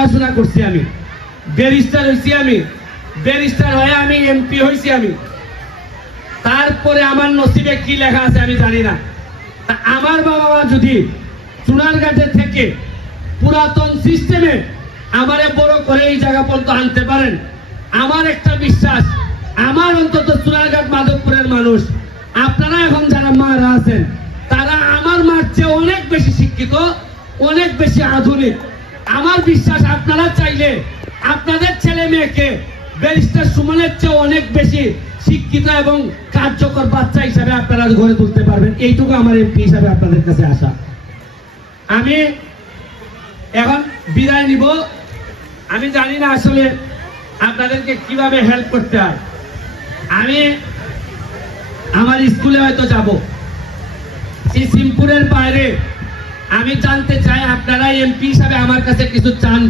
পড়াশোনা করছি, আমি ব্যারিস্টার হয়েছি, আমি ব্যারিস্টার হয়ে আমি এমপি হয়েছি। আমি তারপরে আমার নসিবে কি লেখা আছে আমি জানি না। আমার বাবা মা যদি চুনারঘাটে থেকে পুরাতন সিস্টেমে আমারে বড় করে এই জায়গা পর্যন্ত আনতে পারেন, আমার একটা বিশ্বাস, আমার অন্তত চুনারঘাট মাধবপুরের মানুষ, আপনারা এখন যারা মারা আছেন তারা আমার মার চেয়ে অনেক বেশি শিক্ষিত, অনেক বেশি আধুনিক। আমার বিশ্বাস আপনারা চাইলে আপনাদের ছেলে মেয়েকে ব্যারিস্টার সুমনের চেয়ে অনেক বেশি শিক্ষিত এবং কার্যকর বাচ্চা হিসাবে আপনারা গড়ে তুলতে পারবেন। এইটুকু আমার এমপি হিসাবে আপনাদের কাছে আসা। আমি এখন বিদায় নিব। আমি জানি না আসলে আপনাদেরকে কিভাবে হেল্প করতে হয়। আমি আমার স্কুলে হয়তো যাব, সেই সিমপুরের বাইরে আমি জানতে চাই আপনারা এমপি হিসাবে আমার কাছে কিছু চান